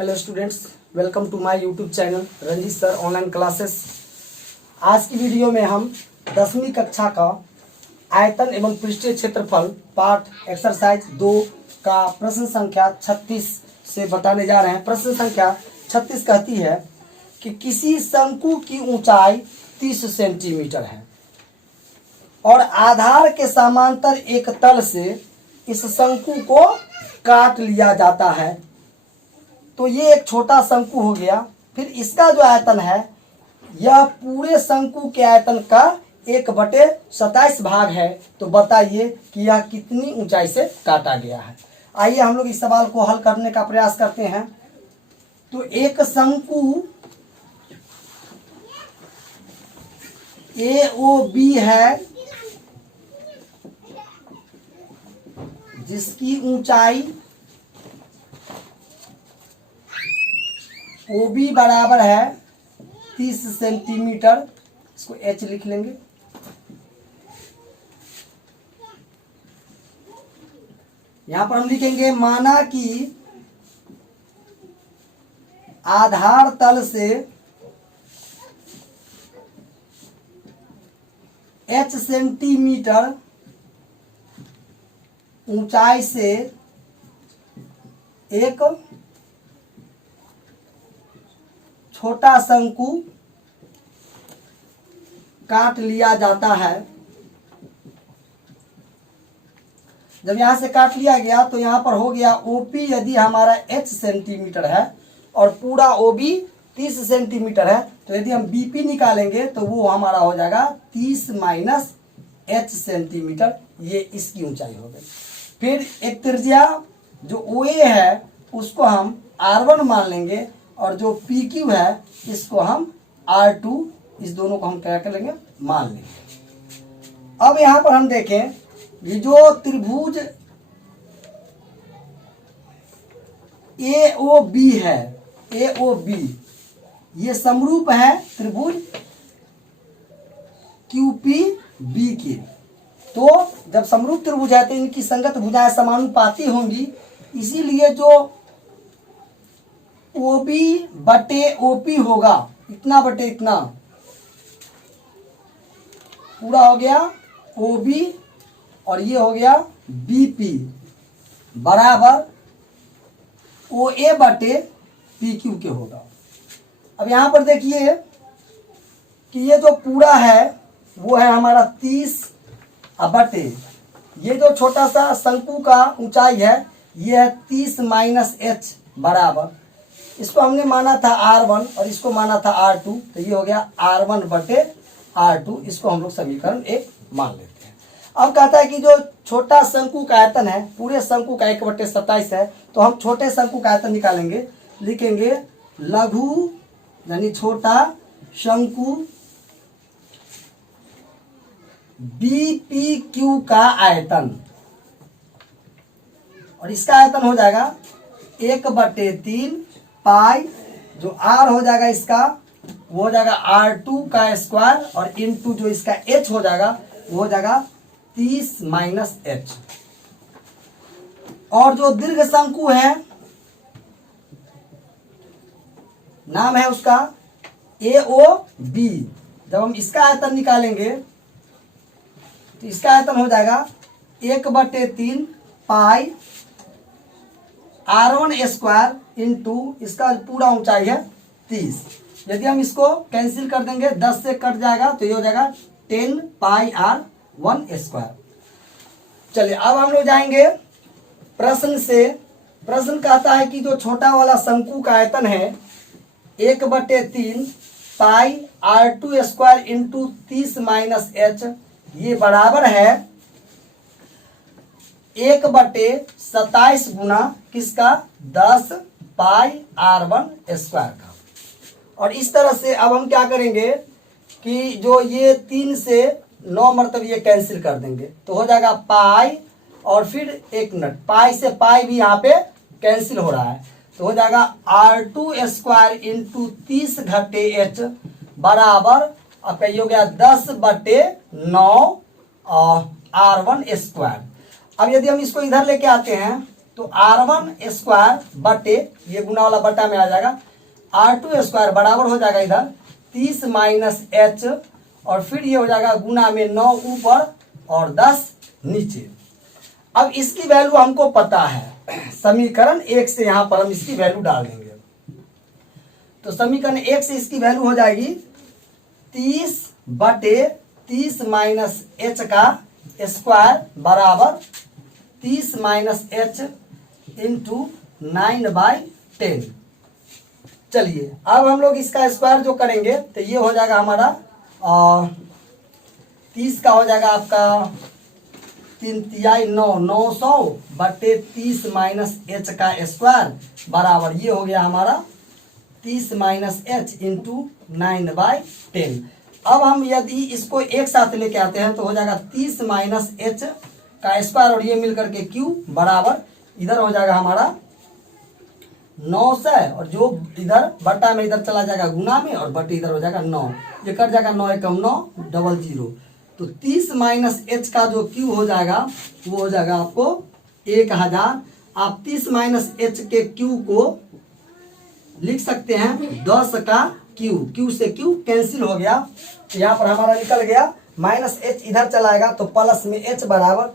Hello students, welcome to my YouTube channel Ranjit sir online classes. आज की video में हम 10वीं कक्षा का आयतन एवं पृष्ठीय क्षेत्रफल पाठ एक्सरसाइज 2 का प्रश्न संख्या 36 से बताने जा रहे हैं। प्रश्न संख्या 36 कहती है कि किसी शंकु की ऊंचाई 30 सेंटीमीटर है और आधार के समांतर एक तल से इस शंकु को काट लिया जाता है। तो ये एक छोटा शंकु हो गया। फिर इसका जो आयतन है यह पूरे शंकु के आयतन का 1/27 भाग है। तो बताइए कि यह कितनी ऊंचाई से काटा गया है। आइए हम लोग इस सवाल को हल करने का प्रयास करते हैं। तो एक शंकु AOB है जिसकी ऊंचाई OB बराबर है 30 सेंटीमीटर। इसको H लिख लेंगे। यहां पर हम लिखेंगे माना कि आधार तल से H सेंटीमीटर ऊंचाई से एक छोटा शंकु काट लिया जाता है। जब यहां से काट लिया गया तो यहां पर हो गया OP यदि हमारा H सेंटीमीटर है और पूरा OB 30 सेंटीमीटर है, तो यदि हम BP निकालेंगे तो वो हमारा हो जाएगा 30 माइनस H सेंटीमीटर। ये इसकी ऊंचाई हो गई। फिर एक त्रिज्या जो OA है उसको हम R1 मान लेंगे और जो PQ है इसको हम R2, इस दोनों को हम क्या कर लेंगे, मान लेंगे। अब यहां पर हम देखें कि जो त्रिभुज AOB है, AOB ये समरूप है त्रिभुज QPB के। तो जब समरूप त्रिभुज है तो इनकी संगत भुजाएं समानुपाती होंगी। इसीलिए जो OB बटे OP होगा, इतना बटे इतना पूरा हो गया OB और ये हो गया BP बराबर OA बटे PQ के होगा। अब यहां पर देखिए कि ये जो पूरा है वो है हमारा 30 बटे ये जो छोटा सा शंकु का ऊंचाई है ये है 30 माइनस H बराबर, इसको हमने माना था R1 और इसको माना था R2, तो ये हो गया R1 बटे R2। इसको हम लोग समीकरण 1 मान लेते हैं। अब कहता है कि जो छोटा शंकु का आयतन है पूरे शंकु का 1/27 है, तो हम छोटे शंकु का आयतन निकालेंगे। लिखेंगे लघु यानी छोटा शंकु BPQ का आयतन, और इसका आयतन हो जाएगा 1/3 पाई, जो R हो जाएगा इसका वो हो जाएगा R2 का स्क्वायर और इनटू जो इसका H हो जाएगा वो हो जाएगा 30 माइनस H। और जो दीर्घ शंकु है नाम है उसका AOB। जब हम इसका आयतन निकालेंगे तो इसका आयतन हो जाएगा 1/3 पाई R1 स्क्वायर इंटू इसका पूरा ऊंचाई है 30। यदि हम इसको कैंसिल कर देंगे 10 से कट जाएगा तो ये हो जाएगा 10 पाई R1 स्क्वायर। चलिए अब हम लोग जाएंगे प्रश्न से। प्रश्न कहता है कि जो छोटा वाला शंकु का आयतन है 1/3 पाई R2 square into 30 minus H ये बराबर है 1/27 गुना किसका, 10 पाई R1 स्क्वायर का। और इस तरह से अब हम क्या करेंगे कि जो ये 3 से 9 मरतब ये कैंसिल कर देंगे तो हो जाएगा पाई, और फिर एक मिनट पाई से पाई भी यहाँ पे कैंसिल हो रहा है, तो हो जाएगा R2 स्क्वायर इंटू 30 घटे H बराबर आपका ये हो गया 10/9 R1 स्क्वायर। अब यदि हम इसको इधर लेके आते हैं तो r1 स्क्वायर बटे, ये गुना वाला बटा में आ जाएगा, r2 स्क्वायर बराबर हो जाएगा इधर 30 माइनस h, और फिर ये हो जाएगा गुना में 9 ऊपर और 10 नीचे। अब इसकी वैल्यू हमको पता है, समीकरण 1 से यहां पर हम इसकी वैल्यू डाल देंगे। तो समीकरण 1 से इसकी वैल्यू हो जाएगी 30 बटे 30 माइनस h का स्क्वायर बराबर 30 माइनस h इंटू 9/10। चलिए अब हम लोग इसका स्क्वायर जो करेंगे तो ये हो जाएगा हमारा 30 का हो जाएगा आपका 3 तिहाई 900 बटे 30 माइनस h का स्क्वायर बराबर ये हो गया हमारा 30 माइनस h इंटू 9/10। अब हम यदि इसको एक साथ लेके आते हैं तो हो जाएगा 30 माइनस h का स्क्वायर और ये मिलकर के q बराबर इधर हो जाएगा हमारा 900, और जो इधर बटा में इधर चला जाएगा गुना में, और बटे इधर हो जाएगा 9, ये कट जाएगा 9 एकम 9 00। तो 30 माइनस h का जो q हो जाएगा वो हो जाएगा आपको 1000। आप 30 माइनस h के q को लिख सकते हैं 10 का q, q से q कैंसिल हो गया, तो यहाँ पर हमारा निकल गया माइनस h इधर चलाएगा तो प्लस में h बराबर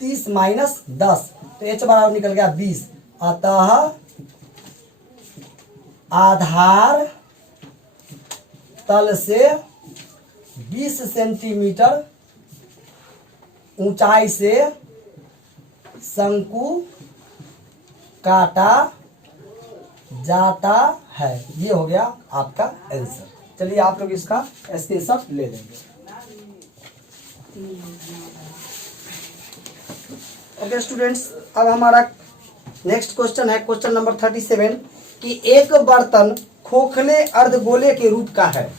30 माइनस 10, तो h बराबर निकल गया 20। अतः आधार तल से 20 सेंटीमीटर ऊंचाई से शंकु काटा जाता है। ये हो गया आपका आंसर। चलिए आप लोग इसका स्क्रीनशॉट ले लेंगे। ओके स्टूडेंट्स, अब हमारा नेक्स्ट क्वेश्चन है क्वेश्चन नंबर 37 कि एक बर्तन खोखले अर्धगोले के रूप का है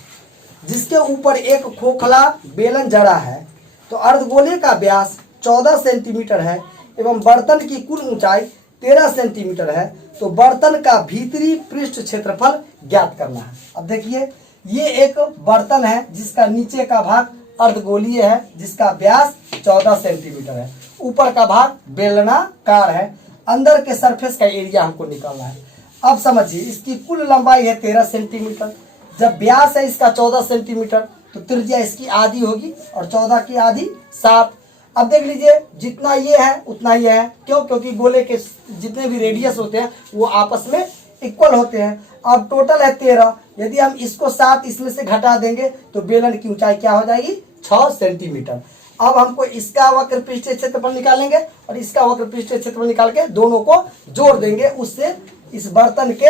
जिसके ऊपर एक खोखला बेलन जड़ा है, तो अर्धगोले का व्यास 14 सेंटीमीटर है एवं बर्तन की कुल ऊंचाई 13 सेंटीमीटर है, तो बर्तन का भीतरी पृष्ठ क्षेत्रफल ज्ञात करना है। अब देखिए ये एक बर्तन है जिसका नीचे का भाग अर्धगोलीय है जिसका व्यास 14 सेंटीमीटर है, ऊपर का भाग बेलनाकार है, अंदर के सरफेस का एरिया हमको निकालना है। अब समझिए इसकी कुल लंबाई है 13 सेंटीमीटर, जब व्यास है इसका 14 सेंटीमीटर तो त्रिज्या इसकी आधी होगी और 14 की आधी 7। अब देख लीजिए जितना ये है उतना ये है, क्यों? क्योंकि गोले के जितने भी रेडियस होते हैं वो आपस में इक्वल होते हैं। अब टोटल है 13, यदि हम इसको 7 इसमें से घटा देंगे तो बेलन की ऊंचाई क्या हो जाएगी 6 सेंटीमीटर। अब हमको इसका वक्र पृष्ठीय क्षेत्रफल निकालेंगे और इसका वक्र पृष्ठीय क्षेत्रफल निकाल के दोनों को जोड़ देंगे, उससे इस बर्तन के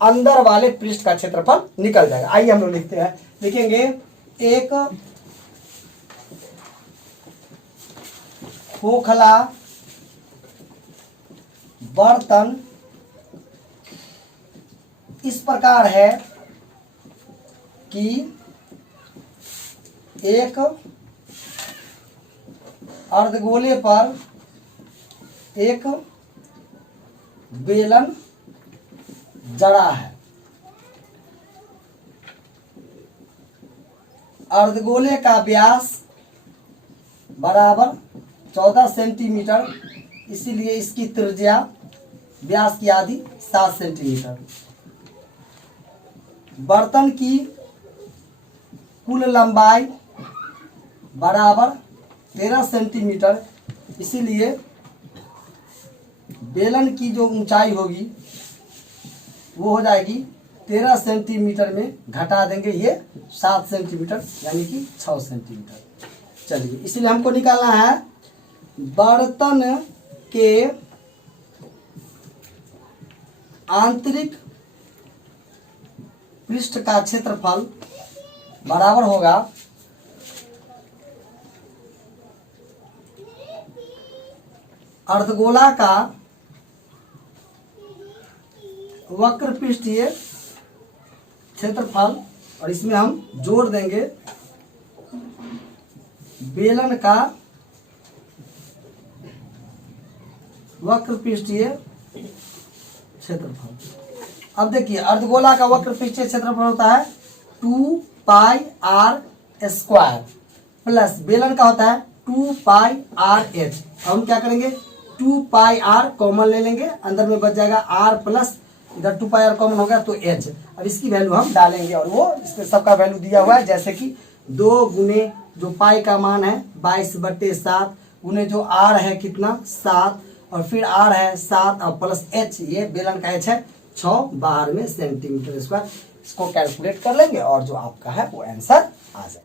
अंदर वाले पृष्ठ का क्षेत्रफल निकल जाएगा। आइए हम लोग लिखते हैं, लिखेंगे एक खोखला बर्तन इस प्रकार है कि एक अर्धगोले पर एक बेलन जड़ा है। अर्धगोले का व्यास बराबर 14 सेंटीमीटर, इसीलिए इसकी त्रिज्या व्यास की आधी 7 सेंटीमीटर। बर्तन की कुल लंबाई बराबर 13 सेंटीमीटर, इसीलिए बेलन की जो ऊंचाई होगी वो हो जाएगी 13 सेंटीमीटर में घटा देंगे ये 7 सेंटीमीटर यानी कि 6 सेंटीमीटर। चलिए इसलिए हमको निकालना है बर्तन के आंतरिक पृष्ठ का क्षेत्रफल बराबर होगा अर्धगोला का वक्र पृष्ठीय क्षेत्रफल, और इसमें हम जोड़ देंगे बेलन का वक्र पृष्ठीय क्षेत्रफल। अब देखिए अर्धगोला का वक्र पृष्ठीय क्षेत्रफल होता है 2 पाई आर स्क्वायर प्लस बेलन का होता है 2 पाई आर एच। अब हम क्या करेंगे 2 पाई आर कॉमन ले लेंगे, अंदर में बच जाएगा आर प्लस इधर 2 पाई आर कॉमन हो गया तो एच। अब इसकी वैल्यू हम डालेंगे और वो इसमें सबका वैल्यू दिया हुआ है, जैसे कि 2 गुने जो पाई का मान है 22/7 गुने जो आर है कितना 7 और फिर आर है 7 और प्लस एच, ये बेलन का एच है 6 बाहर में सेंटीमीटर स्क्वायर। इसको कैलकुलेट कर लेंगे और जो आपका है वो आंसर आ जाए।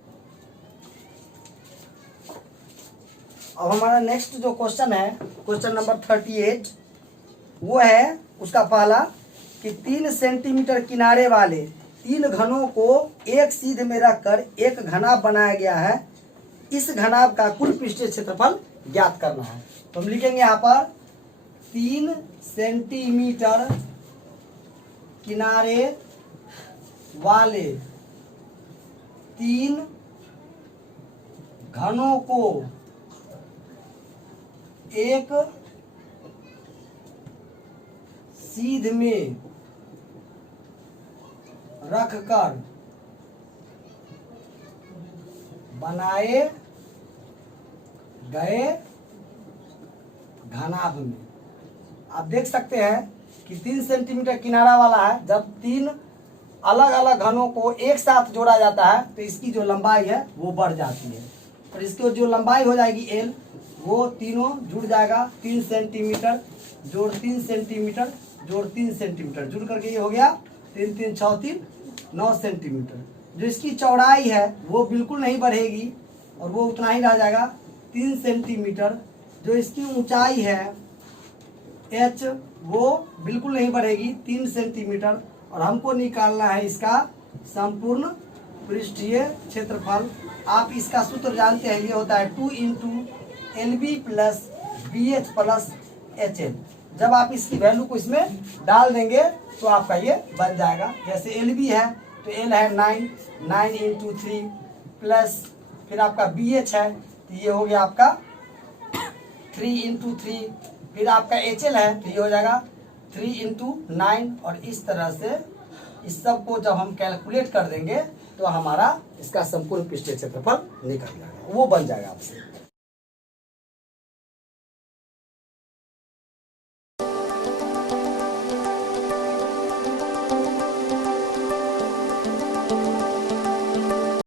अब हमारा नेक्स्ट जो क्वेश्चन है क्वेश्चन नंबर 38, वो है उसका पहला कि 3 सेंटीमीटर किनारे वाले 3 घनों को एक सीध में रखकर एक घनाभ बनाया गया है, इस घनाभ का कुल पृष्ठीय क्षेत्रफल ज्ञात करना है। तो हम लिखेंगे यहाँ पर 3 सेंटीमीटर किनारे वाले 3 घनों को एक सीध में रखकर बनाए गए घनाभ में। आप देख सकते हैं कि 3 सेंटीमीटर किनारा वाला है, जब 3 अलग अलग घनों को एक साथ जोड़ा जाता है तो इसकी जो लंबाई है वो बढ़ जाती है, और इसकी जो लंबाई हो जाएगी एल, वो तीनों जुड़ जाएगा 3 सेंटीमीटर जोड़ 3 सेंटीमीटर जोड़ 3 सेंटीमीटर जुड़ करके ये हो गया 3 3 6 3 9 सेंटीमीटर। जो इसकी चौड़ाई है वो बिल्कुल नहीं बढ़ेगी और वो उतना ही रह जाएगा 3 सेंटीमीटर। जो इसकी ऊंचाई है एच वो बिल्कुल नहीं बढ़ेगी 3 सेंटीमीटर, और हमको निकालना है इसका संपूर्ण पृष्ठीय क्षेत्रफल। आप इसका सूत्र जानते हैं, ये होता है 2 × LB + BH + HL। जब आप इसकी वैल्यू को इसमें डाल देंगे तो आपका ये बन जाएगा। जैसे LB है तो L है 9 × 3 प्लस फिर आपका BH है तो ये हो गया आपका 3 × 3, फिर आपका HL है तो ये हो जाएगा 3 × 9, और इस तरह से इस सब को जब हम कैलकुलेट कर देंगे तो हमारा इसका संपूर्ण पृष्ठीय क्षेत्रफल निकल जाएगा, वो बन जाएगा आपसे।